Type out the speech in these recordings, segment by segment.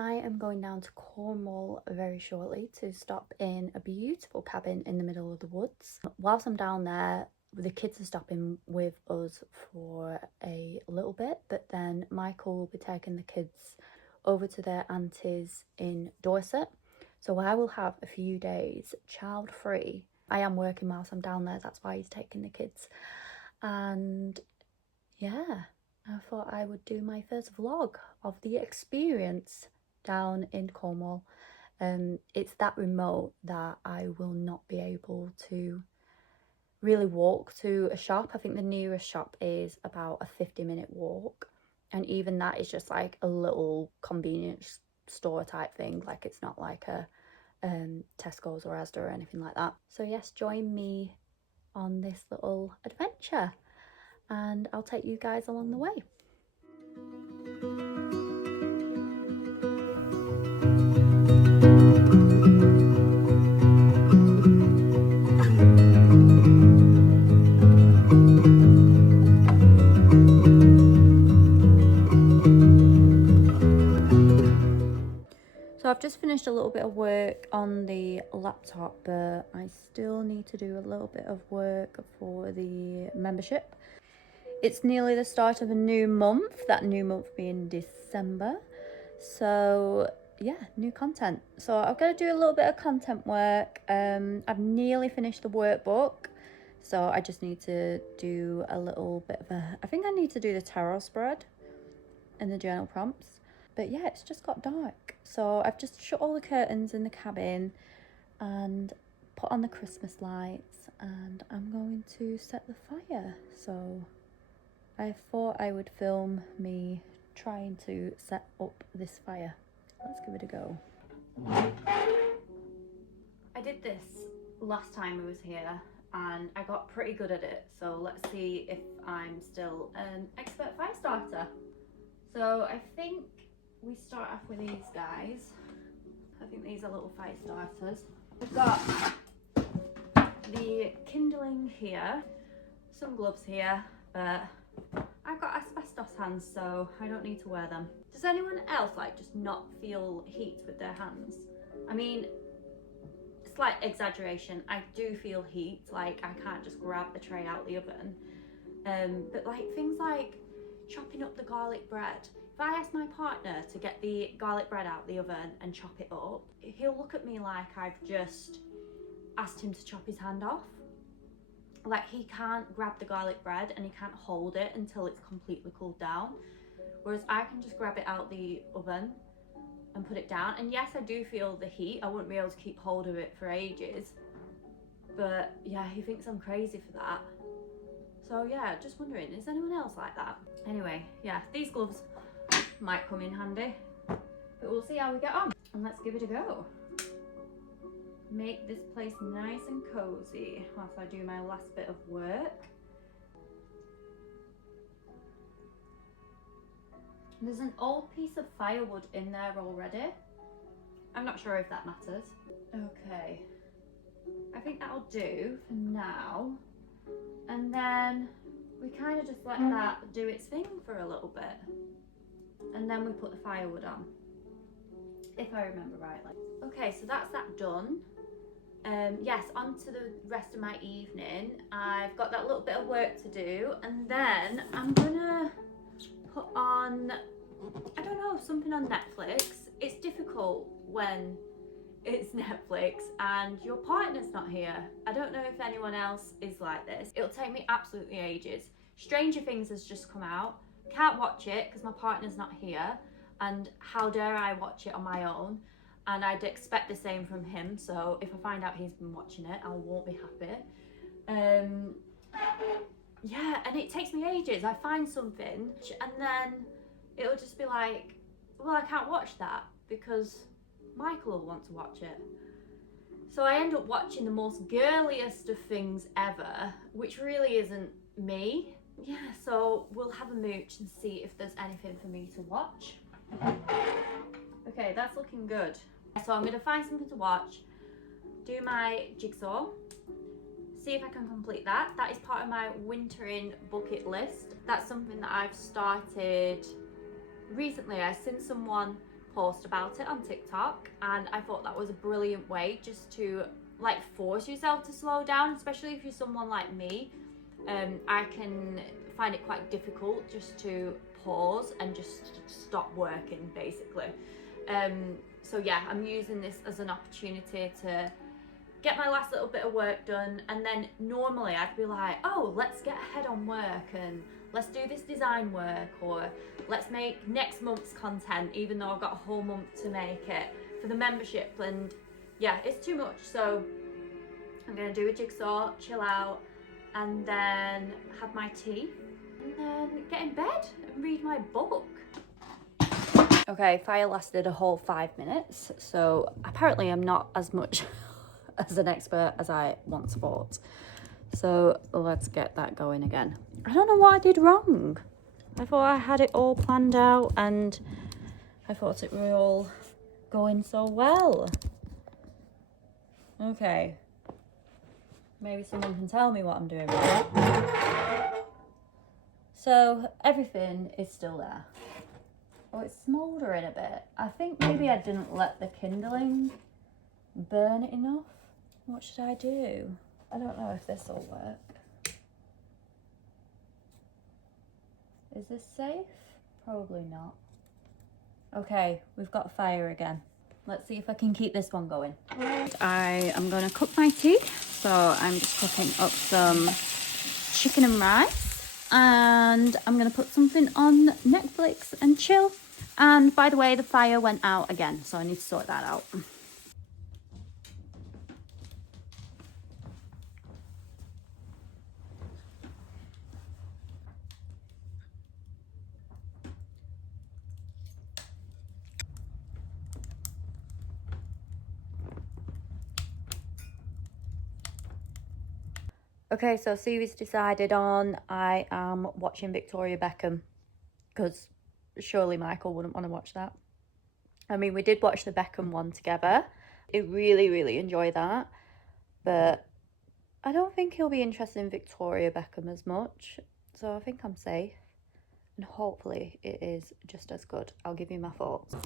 I am going down to Cornwall very shortly to stop in a beautiful cabin in the middle of the woods. Whilst I'm down there, the kids are stopping with us for a little bit, but then Michael will be taking the kids over to their aunties in Dorset. So I will have a few days child free. I am working whilst I'm down there, that's why he's taking the kids. And yeah, I thought I would do my first vlog of the experience down in Cornwall. It's that remote that I will not be able to really walk to a shop. I think the nearest shop is about a 50-minute walk, and even that is just like a little convenience store type thing. Like, it's not like a Tesco's or Asda or anything like that. So yes, join me on this little adventure and I'll take you guys along the way. So I've just finished a little bit of work on the laptop, but I still need to do a little bit of work for the membership. It's nearly the start of a new month, that new month being December. So yeah, new content. So I've got to do a little bit of content work. I've nearly finished the workbook. So I just need to do a little bit of I think I need to do the tarot spread and the journal prompts. But yeah, it's just got dark. So I've just shut all the curtains in the cabin and put on the Christmas lights, and I'm going to set the fire. So I thought I would film me trying to set up this fire. Let's give it a go. I did this last time I was here and I got pretty good at it. So let's see if I'm still an expert fire starter. So I think we start off with these guys. I think these are little fire starters. We've got the kindling here, some gloves here, but I've got asbestos hands, so I don't need to wear them. Does anyone else like just not feel heat with their hands? I mean, slight exaggeration, I do feel heat, like I can't just grab the tray out the oven. But like things like chopping up the garlic bread. If I ask my partner to get the garlic bread out the oven and chop it up, he'll look at me like I've just asked him to chop his hand off. Like, he can't grab the garlic bread and he can't hold it until it's completely cooled down. Whereas I can just grab it out the oven and put it down. And yes, I do feel the heat. I wouldn't be able to keep hold of it for ages. But yeah, he thinks I'm crazy for that. So yeah, just wondering, is anyone else like that? Anyway, yeah, these gloves might come in handy, but we'll see how we get on, and let's give it a go. Make this place nice and cozy whilst I do my last bit of work. There's an old piece of firewood in there already. I'm not sure if that matters. Okay, I think that'll do for now. And then we kind of just let that do its thing for a little bit. And then we put the firewood on, if I remember rightly. Okay, so that's that done. Yes, on to the rest of my evening. I've got that little bit of work to do, and then I'm gonna put on, I don't know, something on Netflix. It's difficult when it's Netflix and your partner's not here. I don't know if anyone else is like this. It'll take me absolutely ages. Stranger Things has just come out. Can't watch it because my partner's not here, and how dare I watch it on my own, and I'd expect the same from him. So if I find out he's been watching it, I won't be happy. Yeah, and it takes me ages. I find something and then it'll just be like, well, I can't watch that because Michael will want to watch it. So I end up watching the most girliest of things ever, which really isn't me. Yeah, so we'll have a mooch and see if there's anything for me to watch. Okay, that's looking good. So I'm gonna find something to watch, do my jigsaw, see if I can complete that. That is part of my wintering bucket list. That's something that I've started recently. I've seen someone post about it on TikTok, and I thought that was a brilliant way just to like force yourself to slow down, especially if you're someone like me. I can find it quite difficult just to pause and just stop working, basically. So yeah, I'm using this as an opportunity to get my last little bit of work done, and then normally I'd be like, oh, let's get ahead on work and let's do this design work, or let's make next month's content, even though I've got a whole month to make it for the membership. And yeah, it's too much. So I'm gonna do a jigsaw, chill out, and then have my tea, and then get in bed and read my book. Okay, fire lasted a whole 5 minutes, so apparently I'm not as much as an expert as I once thought. So let's get that going again. I don't know what I did wrong. I thought I had it all planned out and I thought it were all going so well. Okay. Maybe someone can tell me what I'm doing wrong. So everything is still there. Oh, it's smouldering a bit. I think maybe I didn't let the kindling burn it enough. What should I do? I don't know if this will work. Is this safe? Probably not. Okay, we've got fire again. Let's see if I can keep this one going. I am going to cook my tea. So I'm just cooking up some chicken and rice. And I'm going to put something on Netflix and chill. And by the way, the fire went out again, so I need to sort that out. Okay, so series decided on. I am watching Victoria Beckham, because surely Michael wouldn't want to watch that. I mean, we did watch the Beckham one together. I really enjoyed that, but I don't think he'll be interested in Victoria Beckham as much, so I think I'm safe, and hopefully it is just as good. I'll give you my thoughts.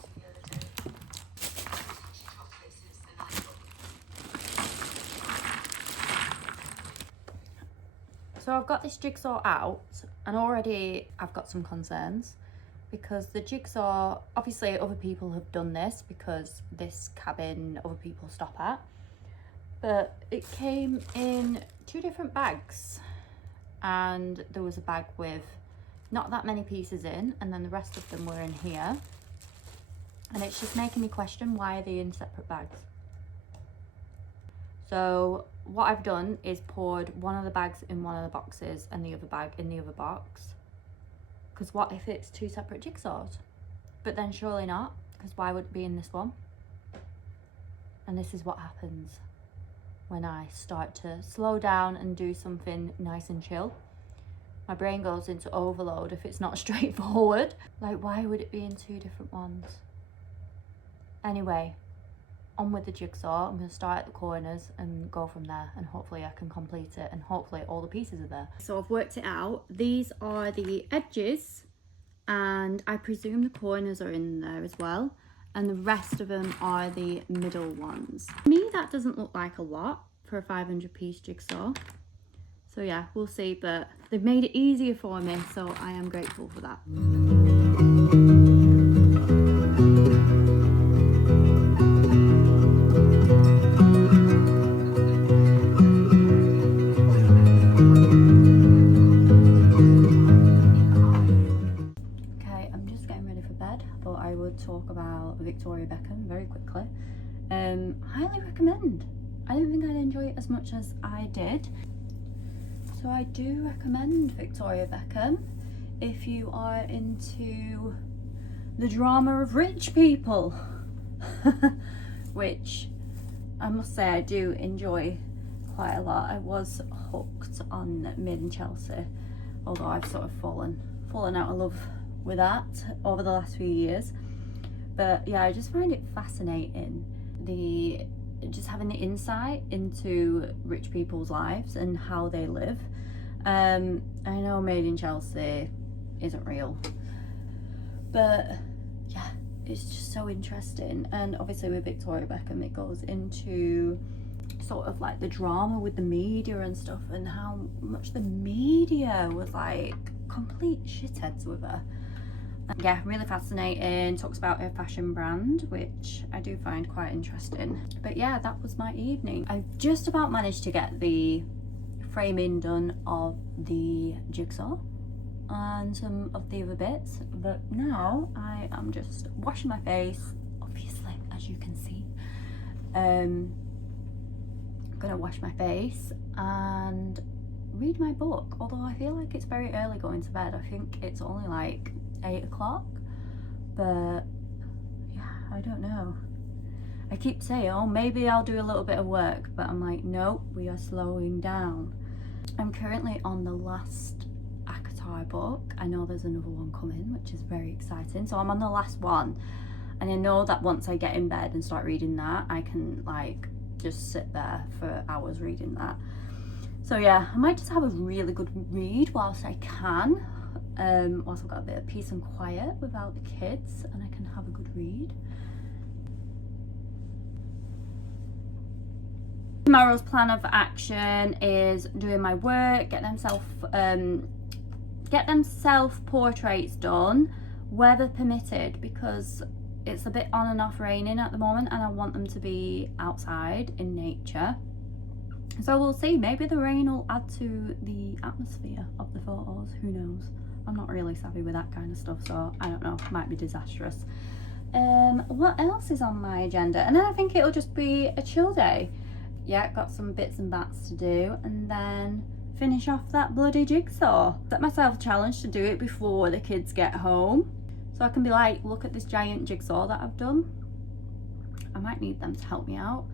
So I've got this jigsaw out, and already I've got some concerns, because the jigsaw, obviously other people have done this because this cabin other people stop at, but it came in 2 different bags, and there was a bag with not that many pieces in, and then the rest of them were in here, and it's just making me question, why are they in separate bags? So what I've done is poured one of the bags in one of the boxes and the other bag in the other box. Because what if it's 2 separate jigsaws? But then surely not, because why would it be in this one? And this is what happens when I start to slow down and do something nice and chill. My brain goes into overload if it's not straightforward. Like, why would it be in 2 different ones? Anyway, on with the jigsaw. I'm going to start at the corners and go from there, and hopefully I can complete it, and hopefully all the pieces are there. So I've worked it out. These are the edges, and I presume the corners are in there as well, and the rest of them are the middle ones. To me, that doesn't look like a lot for a 500-piece jigsaw. So yeah, we'll see, but they've made it easier for me, so I am grateful for that. Talk about Victoria Beckham very quickly. Highly recommend. I didn't think I'd enjoy it as much as I did, so I do recommend Victoria Beckham if you are into the drama of rich people, which I must say I do enjoy quite a lot. I was hooked on Made in Chelsea, although I've sort of fallen out of love with that over the last few years. But yeah, I just find it fascinating, just having the insight into rich people's lives and how they live. I know Made in Chelsea isn't real, but yeah, it's just so interesting. And obviously with Victoria Beckham, it goes into sort of like the drama with the media and stuff, and how much the media was like complete shitheads with her. And yeah, really fascinating. Talks about her fashion brand, which I do find quite interesting. But yeah, that was my evening. I just about managed to get the framing done of the jigsaw and some of the other bits, but now I am just washing my face, obviously, as you can see. I'm gonna wash my face and read my book, although I feel like it's very early going to bed. I think it's only like 8 o'clock, but yeah, I don't know. I keep saying, oh, maybe I'll do a little bit of work, but I'm like, nope, we are slowing down. I'm currently on the last book. I know there's another one coming, which is very exciting. So I'm on the last one, and I know that once I get in bed and start reading that, I can like just sit there for hours reading that. So yeah, I might just have a really good read whilst I can, whilst I've got a bit of peace and quiet without the kids, and I can have a good read. Tomorrow's plan of action is doing my work, get them self-portraits done, weather permitted, because it's a bit on and off raining at the moment, and I want them to be outside in nature. So we'll see, maybe the rain will add to the atmosphere of the photos, who knows. I'm not really savvy with that kind of stuff, so I don't know, might be disastrous. What else is on my agenda? And then I think it'll just be a chill day. Yeah, got some bits and bats to do, and then finish off that bloody jigsaw. Set myself a challenge to do it before the kids get home, so I can be like, look at this giant jigsaw that I've done. I might need them to help me out.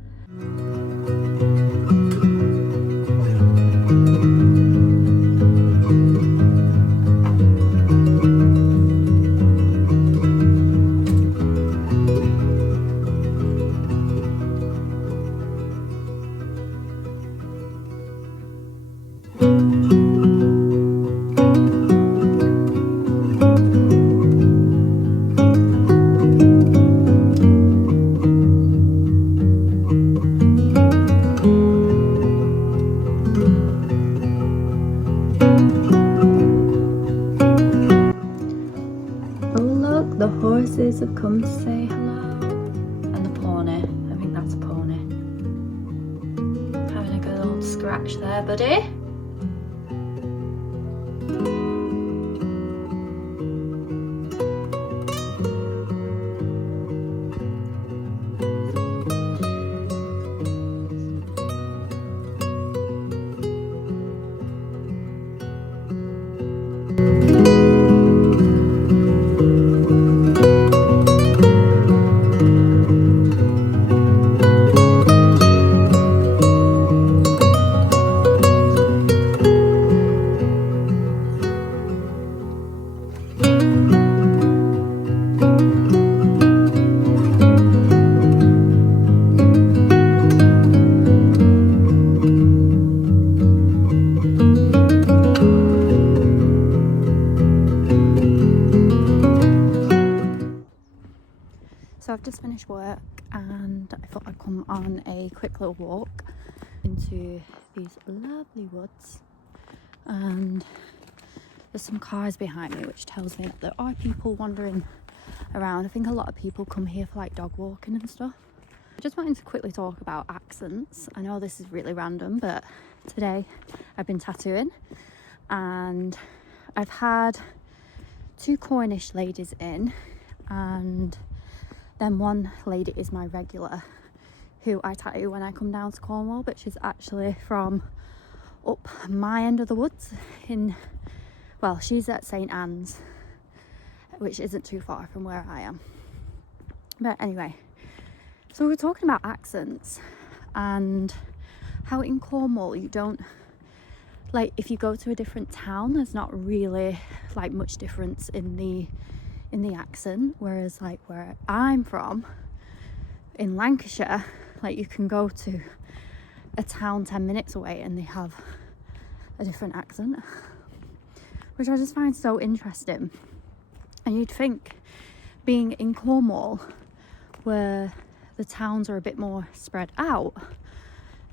The horses have come to say hello, and the pony, I think that's a pony, having a good old scratch there, buddy. So I've just finished work, and I thought I'd come on a quick little walk into these lovely woods, and there's some cars behind me, which tells me that there are people wandering around. I think a lot of people come here for like dog walking and stuff. I just wanted to quickly talk about accents. I know this is really random, but today I've been tattooing, and I've had 2 Cornish ladies in, and then one lady is my regular, who I tattoo when I come down to Cornwall, but she's actually from up my end of the woods well, she's at St Anne's, which isn't too far from where I am. But anyway, so we were talking about accents and how in Cornwall you don't, like, if you go to a different town, there's not really like much difference in the accent, whereas like where I'm from in Lancashire, like you can go to a town 10 minutes away and they have a different accent, which I just find so interesting. And you'd think being in Cornwall, where the towns are a bit more spread out,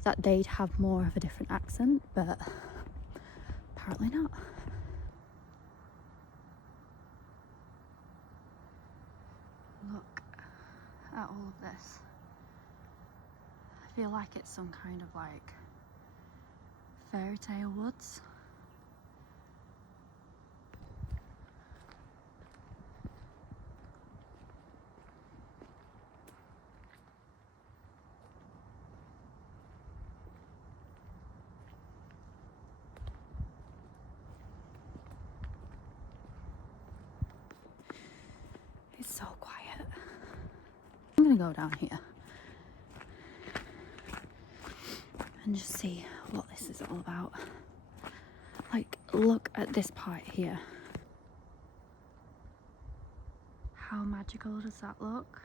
that they'd have more of a different accent, but apparently not. Look at all of this. I feel like it's some kind of like fairy tale woods. It's so quiet. I'm gonna go down here and just see what this is all about. Like, look at this part here. How magical does that look?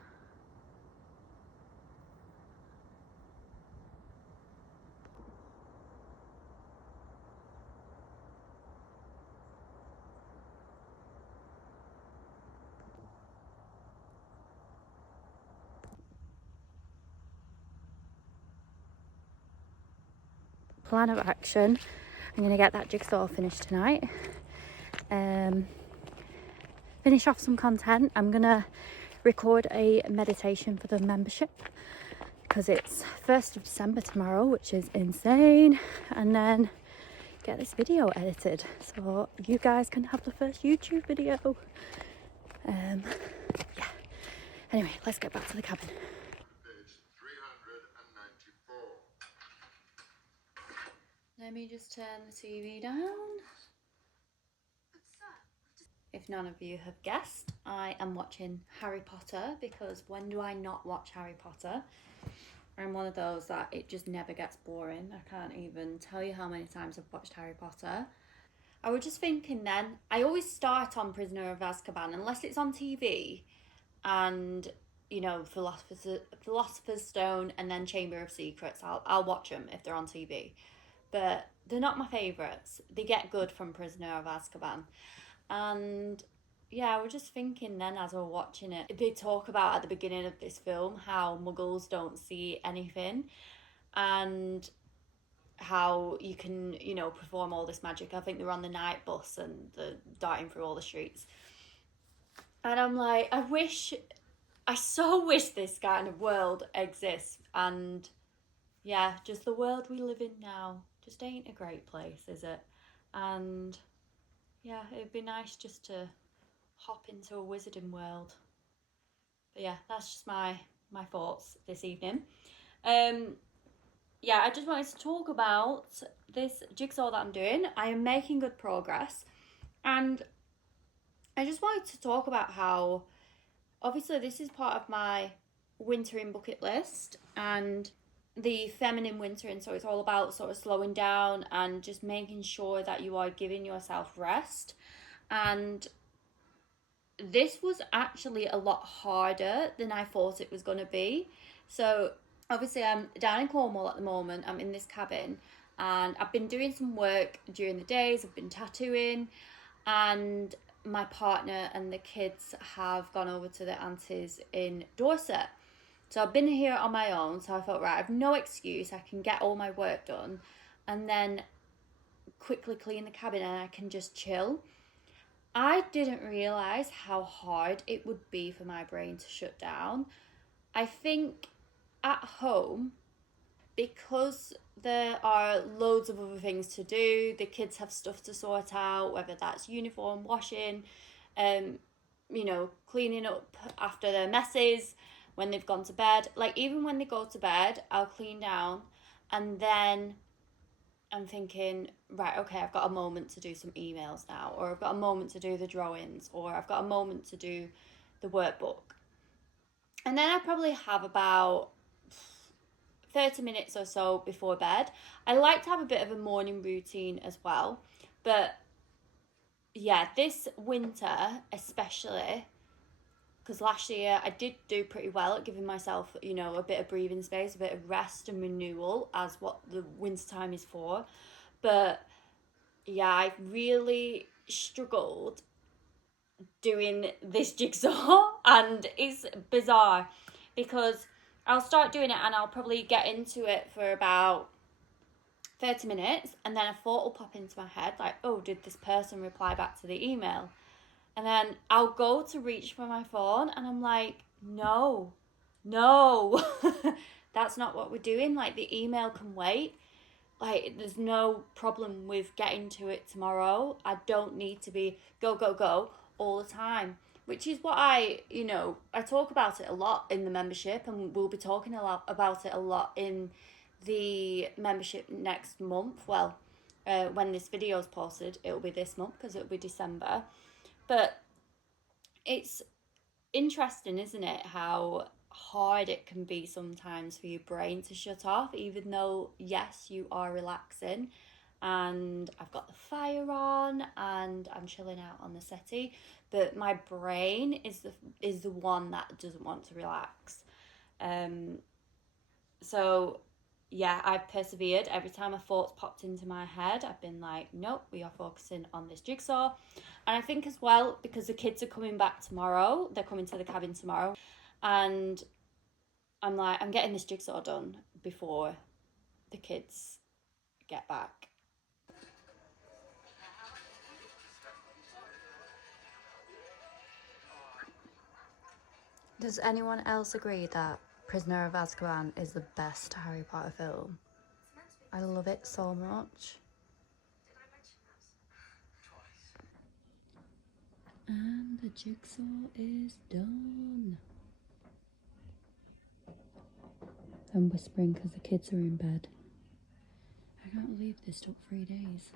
Plan of action. I'm gonna get that jigsaw finished tonight. Finish off some content. I'm gonna record a meditation for the membership because it's 1st of December tomorrow, which is insane, and then get this video edited so you guys can have the first YouTube video. Yeah, anyway, let's get back to the cabin. Page 394. Let me just turn the TV down. If none of you have guessed, I am watching Harry Potter, because when do I not watch Harry Potter? I'm one of those that it just never gets boring. I can't even tell you how many times I've watched Harry Potter. I was just thinking then, I always start on Prisoner of Azkaban, unless it's on TV, and, you know, Philosopher's Stone and then Chamber of Secrets. I'll watch them if they're on TV. But they're not my favourites. They get good from Prisoner of Azkaban. And yeah, I was just thinking then as I was watching it, they talk about at the beginning of this film how muggles don't see anything and how you can, you know, perform all this magic. I think they're on the night bus and they're darting through all the streets. And I'm like, I so wish this kind of world exists. And yeah, just the world we live in now just ain't a great place, is it? And yeah, it'd be nice just to hop into a wizarding world. But yeah, that's just my thoughts this evening. Yeah, I just wanted to talk about this jigsaw that I'm doing. I am making good progress, and I just wanted to talk about how obviously this is part of my wintering bucket list and the feminine wintering, so it's all about sort of slowing down and just making sure that you are giving yourself rest. And this was actually a lot harder than I thought it was going to be. So obviously I'm down in Cornwall at the moment. I'm in this cabin and I've been doing some work during the days. I've been tattooing, and my partner and the kids have gone over to their aunties in Dorset. So I've been here on my own, so I thought, right, I have no excuse. I can get all my work done and then quickly clean the cabin and I can just chill. I didn't realise how hard it would be for my brain to shut down. I think at home, because there are loads of other things to do, the kids have stuff to sort out, whether that's uniform, washing, you know, cleaning up after their messes, when they've gone to bed. Like, even when they go to bed, I'll clean down, and then I'm thinking, right, okay, I've got a moment to do some emails now, or I've got a moment to do the drawings, or I've got a moment to do the workbook. And then I probably have about 30 minutes or so before bed. I like to have a bit of a morning routine as well. But yeah, this winter especially, because last year I did do pretty well at giving myself, you know, a bit of breathing space, a bit of rest and renewal, as what the winter time is for. But yeah, I really struggled doing this jigsaw, and it's bizarre because I'll start doing it and I'll probably get into it for about 30 minutes, and then a thought will pop into my head like, oh, did this person reply back to the email? And then I'll go to reach for my phone and I'm like, no, that's not what we're doing. Like, the email can wait. Like, there's no problem with getting to it tomorrow. I don't need to be go all the time, which is what I talk about it a lot in the membership, and we'll be talking a lot about it a lot in the membership next month. Well, when this video is posted, it'll be this month because it'll be December. But it's interesting, isn't it, how hard it can be sometimes for your brain to shut off, even though, yes, you are relaxing and I've got the fire on and I'm chilling out on the settee, but my brain is the one that doesn't want to relax. So yeah, I've persevered. Every time a thought's popped into my head, I've been like, nope, we are focusing on this jigsaw. And I think as well, because the kids are coming back tomorrow, they're coming to the cabin tomorrow, and I'm like, I'm getting this jigsaw done before the kids get back. Does anyone else agree that Prisoner of Azkaban is the best Harry Potter film? I love it so much. And the jigsaw is done. I'm whispering because the kids are in bed. I can't believe this took 3 days.